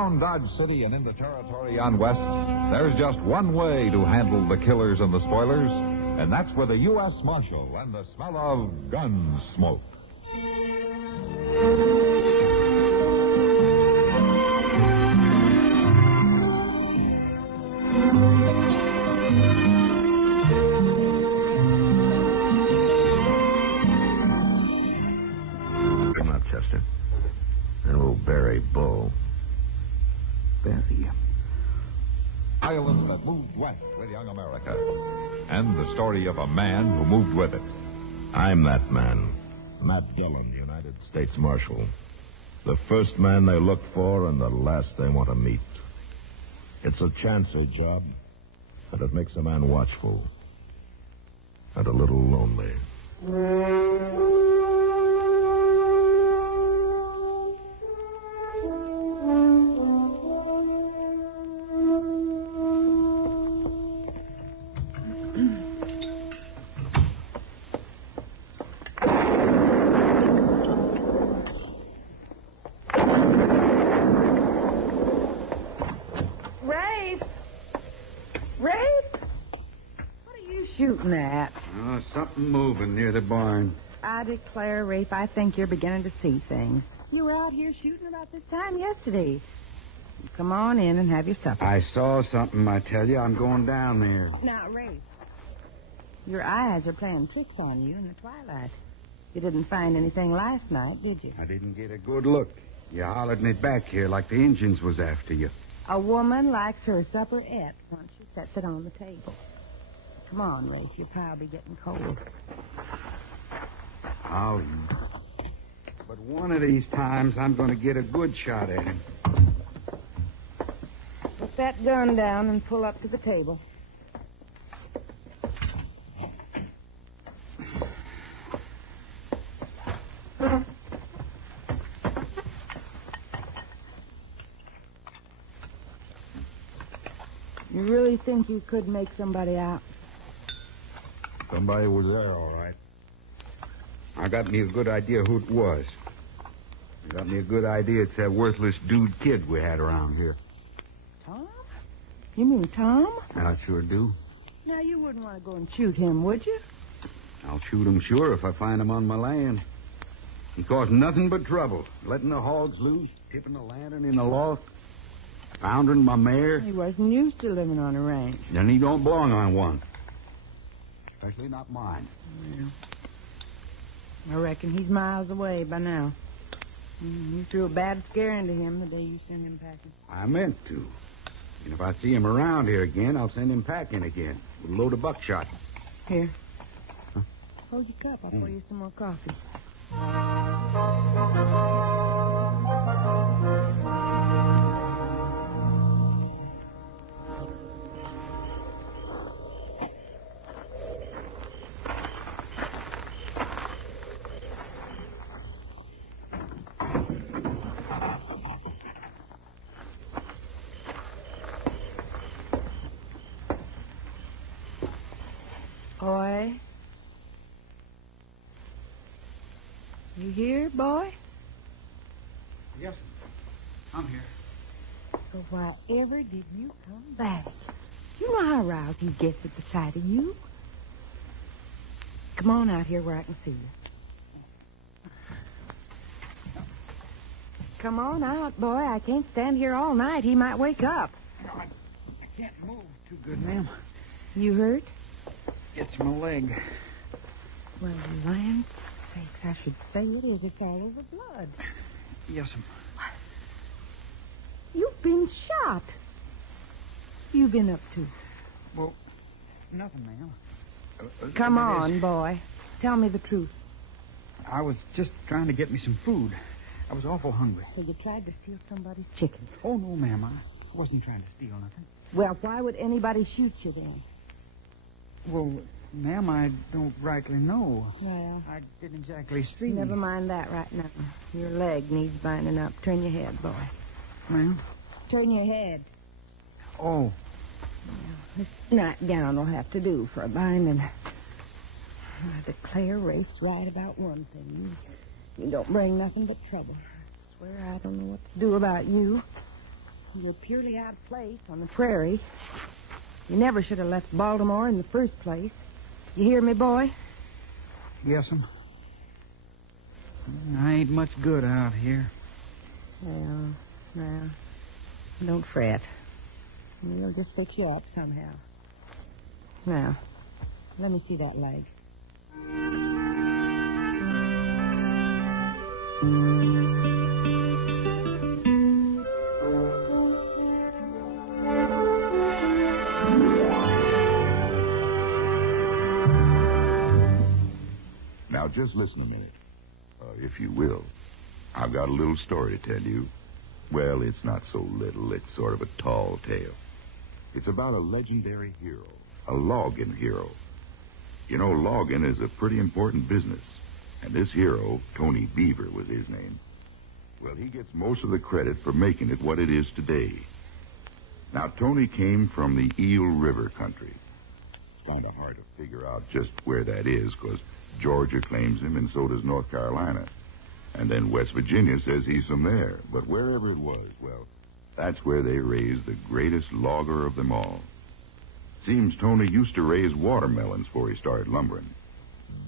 Around Dodge City and in the territory on West, there's just one way to handle the killers and the spoilers, and that's with a U.S. Marshal and the smell of Gunsmoke. Come up, Chester. And we'll bury Bull. Bury him. Violence that moved west with young America, and the story of a man who moved with it. I'm that man, Matt Dillon, United States Marshal. The first man they look for and the last they want to meet. It's a chancer job, and it makes a man watchful and a little lonely. Shooting at? Oh, something moving near the barn. I declare, Rafe, I think you're beginning to see things. You were out here shooting about this time yesterday. Come on in and have your supper. I saw something, I tell you. I'm going down there. Now, Rafe, your eyes are playing tricks on you in the twilight. You didn't find anything last night, did you? I didn't get a good look. You hollered me back here like the Injuns was after you. A woman likes her supper et once she sets it on the table. Come on, Rafe. You're probably getting cold. I'll eat. But one of these times, I'm going to get a good shot at him. Put that gun down and pull up to the table. You really think you could make somebody out? Somebody was there, all right. I got me a good idea who it was. I got me a good idea it's that worthless dude kid we had around here. Tom? You mean Tom? I sure do. Now, you wouldn't want to go and shoot him, would you? I'll shoot him sure if I find him on my land. He caused nothing but trouble. Letting the hogs loose, tipping the lantern in the loft, foundering my mare. He wasn't used to living on a ranch. And he don't belong on one. Especially not mine. Yeah. I reckon he's miles away by now. You threw a bad scare into him the day you sent him packing. I meant to. And if I see him around here again, I'll send him packing again with a load of buckshot. Here. Huh? Hold your cup. I'll pour you some more coffee. Boy? You here, boy? Yes, I'm here. So why ever did you come back? You know how roused he gets at the sight of you. Come on out here where I can see you. Come on out, boy. I can't stand here all night. He might wake up. No, I can't move too good, ma'am. You hurt? It's my leg. Well, land's sakes, I should say it is. It's all over blood. Yes, ma'am. You've been shot. You've been up to? Well, nothing, ma'am. Come on, boy. Tell me the truth. I was just trying to get me some food. I was awful hungry. So you tried to steal somebody's chicken? Oh, no, ma'am. I wasn't trying to steal nothing. Well, why would anybody shoot you then? Well, ma'am, I don't rightly know. Well, I didn't exactly see. Never mind that right now. Your leg needs binding up. Turn your head, boy. Ma'am? Turn your head. Oh. This nightgown will have to do for a binding. I declare Rafe's right about one thing. You don't bring nothing but trouble. I swear I don't know what to do about you. You're purely out of place on the prairie. You never should have left Baltimore in the first place. You hear me, boy? Yes'm. I ain't much good out here. Well, now, don't fret. We'll just fix you up somehow. Now, let me see that leg. Now, just listen a minute, if you will. I've got a little story to tell you. Well, it's not so little. It's sort of a tall tale. It's about a legendary hero, a logging hero. You know, logging is a pretty important business. And this hero, Tony Beaver was his name, well, he gets most of the credit for making it what it is today. Now, Tony came from the Eel River country. It's kind of hard to figure out just where that is, because Georgia claims him, and so does North Carolina. And then West Virginia says he's from there. But wherever it was, well, that's where they raised the greatest logger of them all. Seems Tony used to raise watermelons before he started lumbering.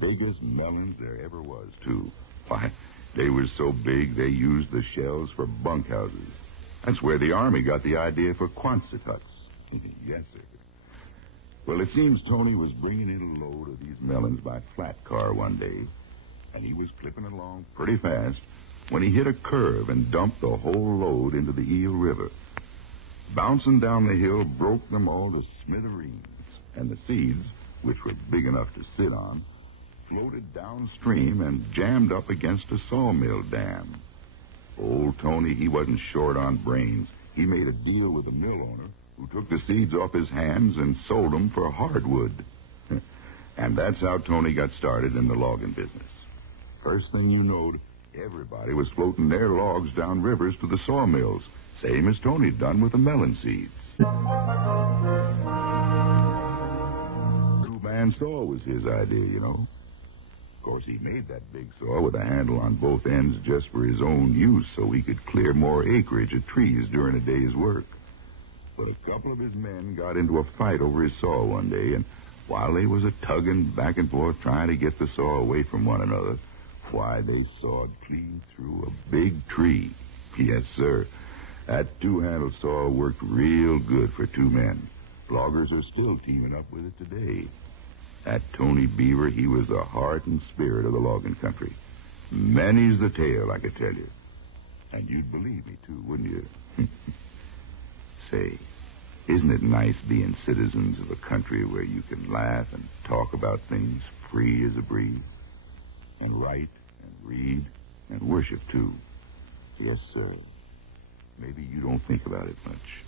Biggest melons there ever was, too. Why, they were so big they used the shells for bunkhouses. That's where the Army got the idea for Quonset huts. Yes, sir. Well, it seems Tony was bringing in a load of these melons by flat car one day, and he was clipping along pretty fast when he hit a curve and dumped the whole load into the Eel River. Bouncing down the hill broke them all to smithereens, and the seeds, which were big enough to sit on, floated downstream and jammed up against a sawmill dam. Old Tony, he wasn't short on brains. He made a deal with the mill owner, who took the seeds off his hands and sold them for hardwood. And that's how Tony got started in the logging business. First thing you knowed, everybody was floating their logs down rivers to the sawmills, same as Tony'd done with the melon seeds. Two-man saw was his idea, you know. Of course, he made that big saw with a handle on both ends just for his own use, so he could clear more acreage of trees during a day's work. But a couple of his men got into a fight over his saw one day, and while they was a-tugging back and forth trying to get the saw away from one another, why, they sawed clean through a big tree. Yes, sir. That two-handled saw worked real good for two men. Loggers are still teaming up with it today. That Tony Beaver, he was the heart and spirit of the logging country. Many's the tale, I could tell you. And you'd believe me, too, wouldn't you? Say, isn't it nice being citizens of a country where you can laugh and talk about things free as a breeze? And write and read and worship, too. Yes, sir. Maybe you don't think about it much,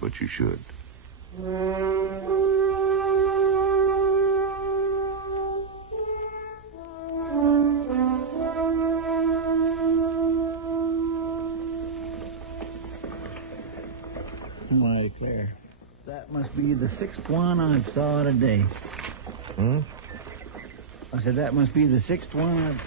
but you should. Why, Claire, that must be the sixth one I've saw today. I said that must be the sixth one I've...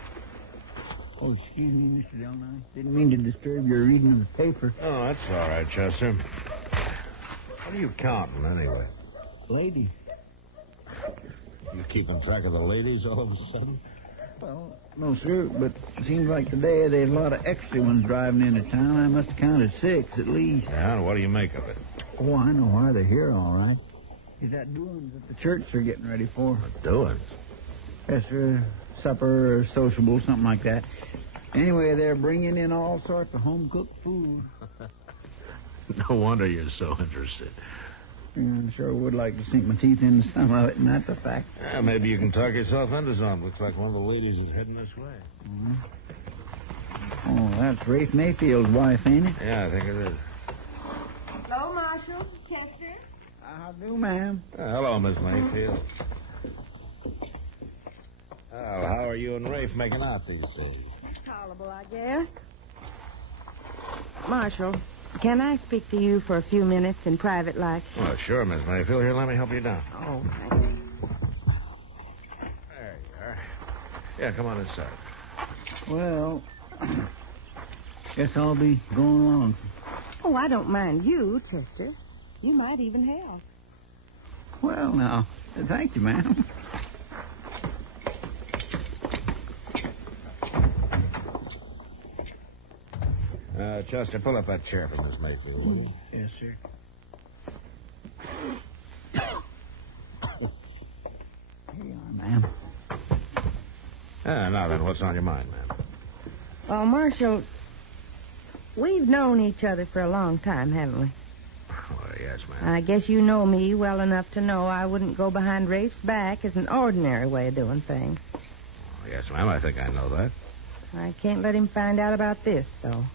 Oh, excuse me, Mr. Dillon. I didn't mean to disturb your reading of the paper. Oh, that's all right, Chester. What are you counting, anyway? Ladies. You keeping track of the ladies all of a sudden? Well, no, sir, but it seems like today there's a lot of extra ones driving into town. I must have counted 6 at least. Yeah, and what do you make of it? Oh, I know why they're here, all right. Is that doings that the church are getting ready for? Doings? Yes, sir. Supper or sociable, something like that. Anyway, they're bringing in all sorts of home-cooked food. No wonder you're so interested. Yeah, I sure would like to sink my teeth into some of it, and that's a fact. Yeah, maybe you can talk yourself into something. Looks like one of the ladies is heading this way. Mm-hmm. Oh, that's Rafe Mayfield's wife, ain't it? Yeah, I think it is. Hello, Marshal. Chester? How do, ma'am? Hello, Miss Mayfield. Well, how are you and Rafe making out these days? Tolerable, I guess. Marshal, can I speak to you for a few minutes in private life? Oh, sure, Miss Mayfield. Here, let me help you down. Oh, thanks. There you are. Yeah, come on inside. Well, guess I'll be going along. Oh, I don't mind you, Chester. You might even help. Well, now, thank you, ma'am. Chester, pull up that chair for Miss Mayfield, will you? Yes, sir. Here you are, ma'am. Now then, what's on your mind, ma'am? Well, Marshal, we've known each other for a long time, haven't we? Oh, yes, ma'am. I guess you know me well enough to know I wouldn't go behind Rafe's back as an ordinary way of doing things. Oh, yes, ma'am, I think I know that. I can't let him find out about this, though.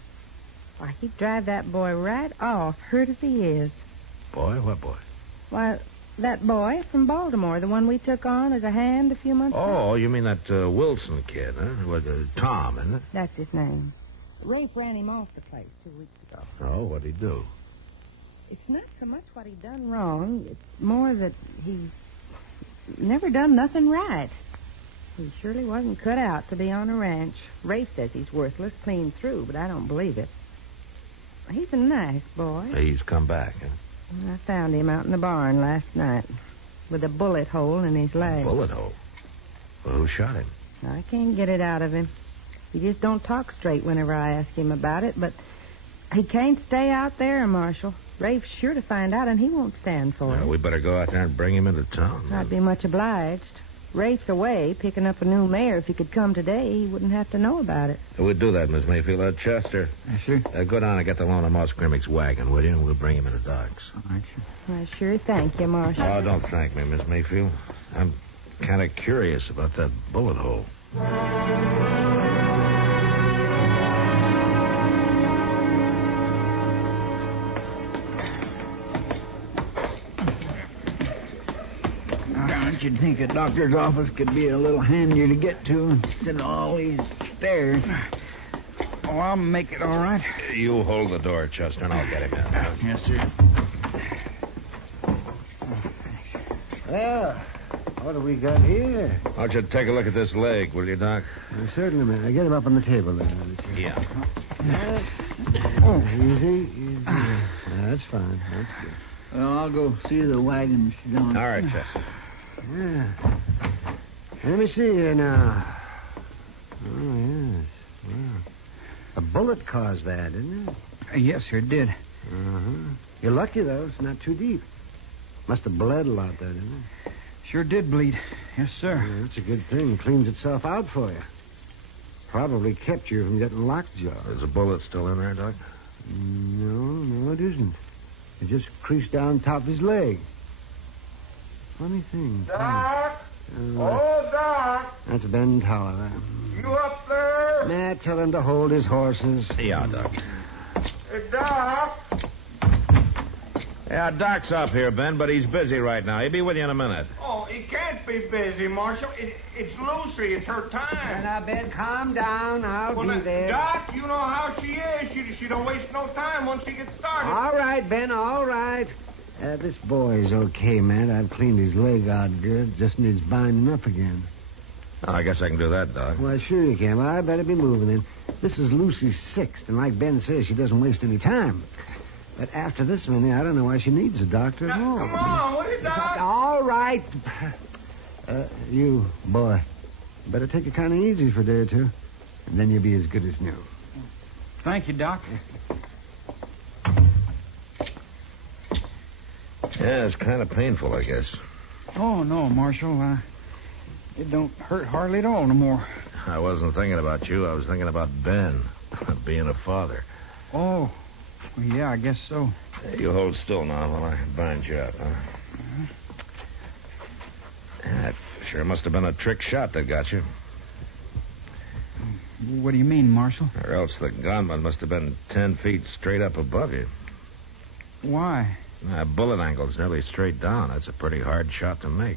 Why, he'd drive that boy right off, hurt as he is. Boy? What boy? Why, that boy from Baltimore, the one we took on as a hand a few months ago. Oh, you mean that Wilson kid, huh? With Tom, isn't it? That's his name. Rafe ran him off the place 2 weeks ago. Oh, what'd he do? It's not so much what he done wrong. It's more that he never done nothing right. He surely wasn't cut out to be on a ranch. Rafe says he's worthless clean through, but I don't believe it. He's a nice boy. He's come back, huh? I found him out in the barn last night with a bullet hole in his leg. Bullet hole? Well, who shot him? I can't get it out of him. He just don't talk straight whenever I ask him about it, but he can't stay out there, Marshal. Rafe's sure to find out, and he won't stand for it. We better go out there and bring him into town. I'd be much obliged. Rafe's away picking up a new mare. If he could come today, he wouldn't have to know about it. We'll do that, Miss Mayfield. Chester. Yes, sir. Go down and get the loan of Moss Grimmick's wagon, will you? And we'll bring him into docks. All right, sir. I sure thank you, Marshal. Oh, don't thank me, Miss Mayfield. I'm kind of curious about that bullet hole. You'd think a doctor's office could be a little handier to get to instead of all these stairs. Oh, I'll make it all right. You hold the door, Chester, and I'll get him in. Yes, sir. Well, what have we got here? Why don't you take a look at this leg, will you, Doc? Certainly, man. Get him up on the table there. Yeah. Easy. That's fine. That's good. Well, I'll go see the wagon, Mr. Dillon. All right, Chester. Yeah. Let me see here now. Oh, yes. Well, a bullet caused that, didn't it? Yes, sir, it did. Uh-huh. You're lucky, though. It's not too deep. Must have bled a lot, though, didn't it? Sure did bleed. Yes, sir. Yeah, that's a good thing. Cleans itself out for you. Probably kept you from getting lockjaw. Is a bullet still in there, Doc? No, it isn't. It just creased down top of his leg. Funny thing. Doc! Doc! That's Ben Tolliver. You up there? Matt, tell him to hold his horses. Yeah, Doc. Hey, Doc! Yeah, Doc's up here, Ben, but he's busy right now. He'll be with you in a minute. Oh, he can't be busy, Marshal. It's Lucy. It's her time. Now, Ben, calm down. I'll Well, be now, there. Doc, you know how she is. She don't waste no time once she gets started. All right, Ben, all right. This boy's okay, Matt. I've cleaned his leg out good. Just needs binding up again. Oh, I guess I can do that, Doc. Well, sure you can. Well, I better be moving then. This is Lucy's sixth, and like Ben says, she doesn't waste any time. But after this one, I don't know why she needs a doctor at all. Come on, will you, Doc? All right. You, boy, better take it kind of easy for a day or two, and then you'll be as good as new. Thank you, Doc. Yeah, it's kind of painful, I guess. Oh, no, Marshal. It don't hurt hardly at all no more. I wasn't thinking about you. I was thinking about Ben, being a father. Oh, well, yeah, I guess so. You hold still now while I bind you up, huh? That sure must have been a trick shot that got you. What do you mean, Marshal? Or else the gunman must have been 10 feet straight up above you. Why? That bullet angle's nearly straight down. That's a pretty hard shot to make.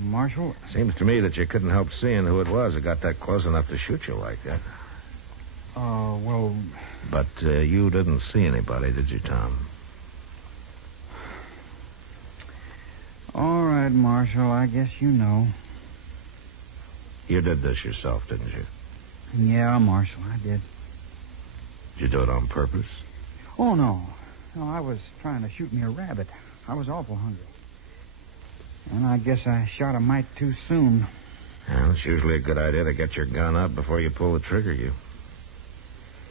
Marshal? Seems to me that you couldn't help seeing who it was that got that close enough to shoot you like that. Well... But you didn't see anybody, did you, Tom? All right, Marshal, I guess you know. You did this yourself, didn't you? Yeah, Marshal, I did. Did you do it on purpose? Oh, no. No, I was trying to shoot me a rabbit. I was awful hungry. And I guess I shot a mite too soon. Well, it's usually a good idea to get your gun up before you pull the trigger. You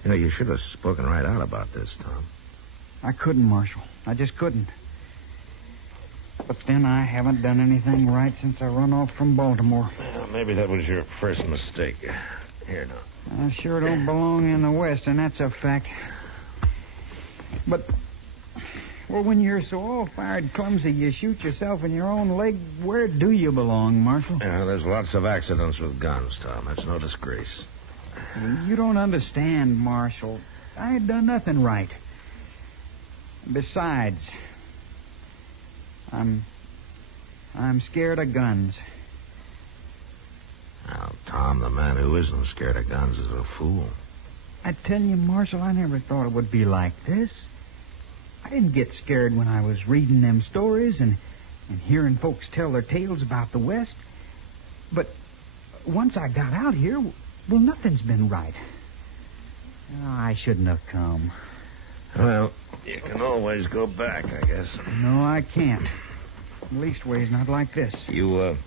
know, you should have spoken right out about this, Tom. I couldn't, Marshal. I just couldn't. But then I haven't done anything right since I run off from Baltimore. Well, maybe that was your first mistake. Here now. I sure don't belong in the West, and that's a fact. But, well, when you're so all-fired clumsy you shoot yourself in your own leg, where do you belong, Marshal? Yeah, there's lots of accidents with guns, Tom. That's no disgrace. You don't understand, Marshal. I ain't done nothing right. Besides, I'm scared of guns. Now, Tom, the man who isn't scared of guns is a fool. I tell you, Marshal, I never thought it would be like this. I didn't get scared when I was reading them stories and hearing folks tell their tales about the West. But once I got out here, well, nothing's been right. Oh, I shouldn't have come. Well, you can always go back, I guess. No, I can't. Leastways, not like this. You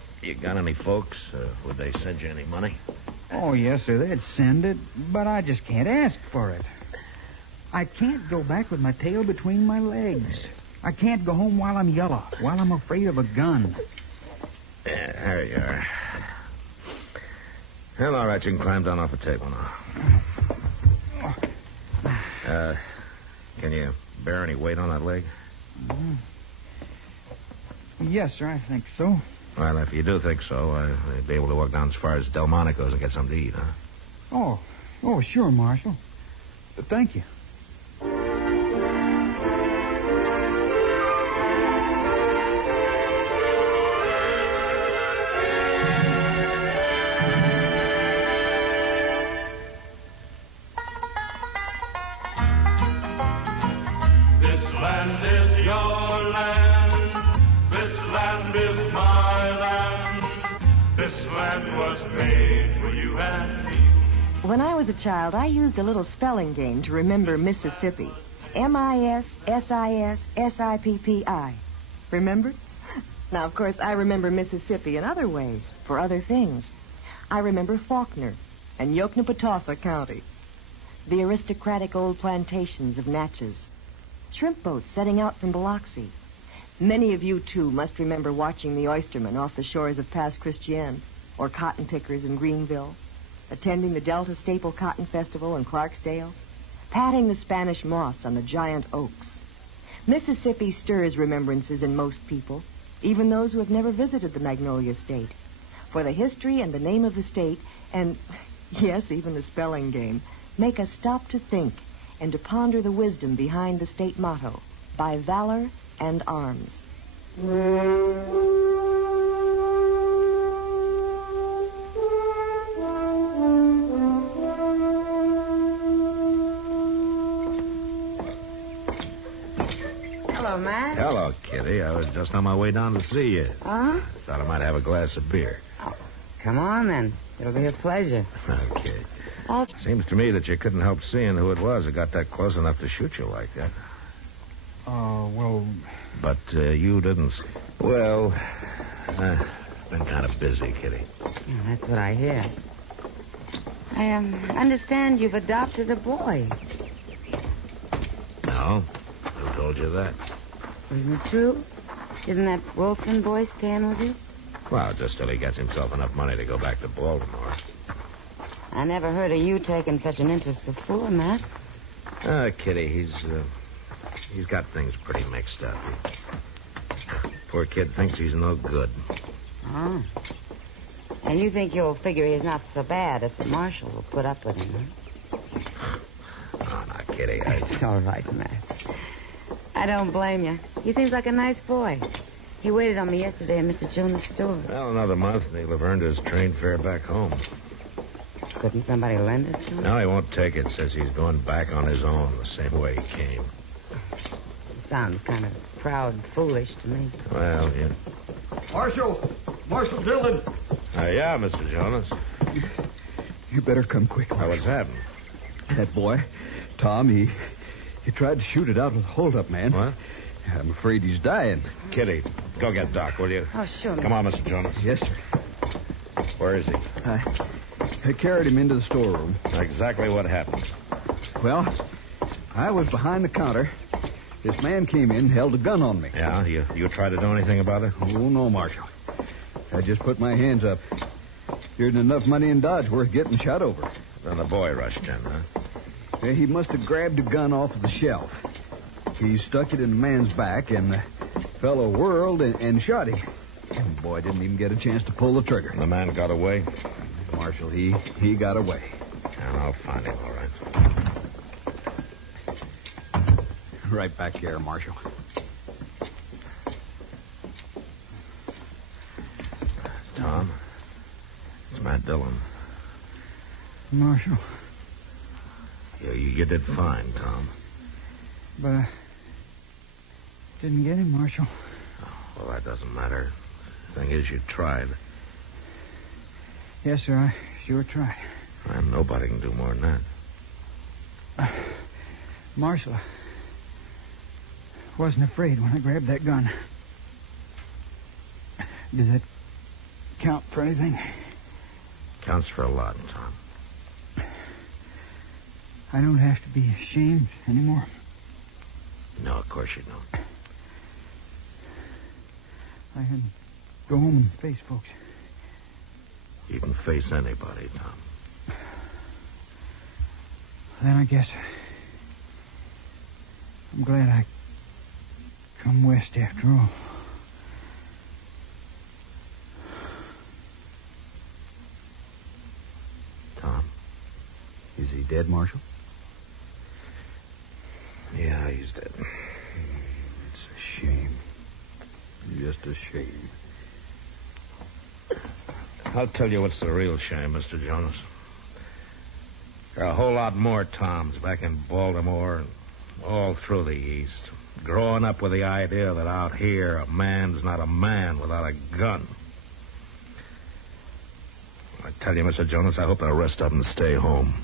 got any folks? Would they send you any money? Oh, yes, sir, they'd send it, but I just can't ask for it. I can't go back with my tail between my legs. I can't go home while I'm yellow, while I'm afraid of a gun. Yeah, there you are. Well, all right, you can climb down off the table now. Can you bear any weight on that leg? Yes, sir, I think so. Well, if you do think so, I'd be able to walk down as far as Delmonico's and get something to eat, huh? Oh, sure, Marshal. Thank you. When I was a child, I used a little spelling game to remember Mississippi. M-I-S-S-I-S-S-I-P-P-I. Remember? Now, of course, I remember Mississippi in other ways, for other things. I remember Faulkner and Yoknapatawpha County, the aristocratic old plantations of Natchez, shrimp boats setting out from Biloxi. Many of you, too, must remember watching the oystermen off the shores of Pass Christian, or cotton pickers in Greenville, attending the Delta Staple Cotton Festival in Clarksdale, patting the Spanish moss on the giant oaks. Mississippi stirs remembrances in most people, even those who have never visited the Magnolia State. For the history and the name of the state, and, yes, even the spelling game, make us stop to think and to ponder the wisdom behind the state motto, by valor and arms. Hello, Matt. Hello, Kitty. I was just on my way down to see you. Huh? Thought I might have a glass of beer. Oh, come on, then. It'll be a pleasure. Okay. Oh, Seems to me that you couldn't help seeing who it was that got that close enough to shoot you like that. Well... But you didn't... Well, been kind of busy, Kitty. yeah, that's what I hear. I understand you've adopted a boy. No? Who told you that? Isn't it true? Isn't that Wilson boy staying with you? Well, just till he gets himself enough money to go back to Baltimore. I never heard of you taking such an interest before, Matt. Kitty, he's got things pretty mixed up. Poor kid thinks he's no good. Oh. And you think you'll figure he's not so bad if the marshal will put up with him, huh? Oh, now, Kitty, It's all right, Matt. I don't blame you. He seems like a nice boy. He waited on me yesterday at Mr. Jonas' store. Well, another month, and he'll have earned his train fare back home. Couldn't somebody lend it to him? No, he won't take it. Says he's going back on his own, the same way he came. Sounds kind of proud and foolish to me. Well, yeah. Marshal Dillon. Yeah, Mr. Jonas. You better come quick. What's happened? That boy, Tom, He tried to shoot it out with a hold-up, man. What? I'm afraid he's dying. Kitty, go get Doc, will you? Oh, sure. Come on, Mr. Jonas. Yes, sir. Where is he? I carried him into the storeroom. Exactly what happened. Well, I was behind the counter. This man came in and held a gun on me. Yeah? You tried to do anything about it? Oh, no, Marshal. I just put my hands up. There isn't enough money in Dodge worth getting shot over. Then the boy rushed in, huh? He must have grabbed a gun off of the shelf. He stuck it in the man's back, and the fellow whirled and shot him. And the boy didn't even get a chance to pull the trigger. And the man got away? Marshal, he got away. And I'll find him, all right. Right back here, Marshal. Tom, it's Matt Dillon. Marshal. You did fine, Tom. But I didn't get him, Marshal. Oh, well, that doesn't matter. The thing is, you tried. Yes, sir, I sure tried. And nobody can do more than that. Marshal, I wasn't afraid when I grabbed that gun. Does that count for anything? Counts for a lot, Tom. I don't have to be ashamed anymore. No, of course you don't. I can go home and face folks. You can face anybody, Tom. Then I guess I'm glad I come west after all. Tom? Is he dead, Marshal? Yeah, he's dead. It's a shame. Just a shame. I'll tell you what's the real shame, Mr. Jonas. There are a whole lot more Toms back in Baltimore and all through the East, growing up with the idea that out here a man's not a man without a gun. I tell you, Mr. Jonas, I hope the rest of them stay home.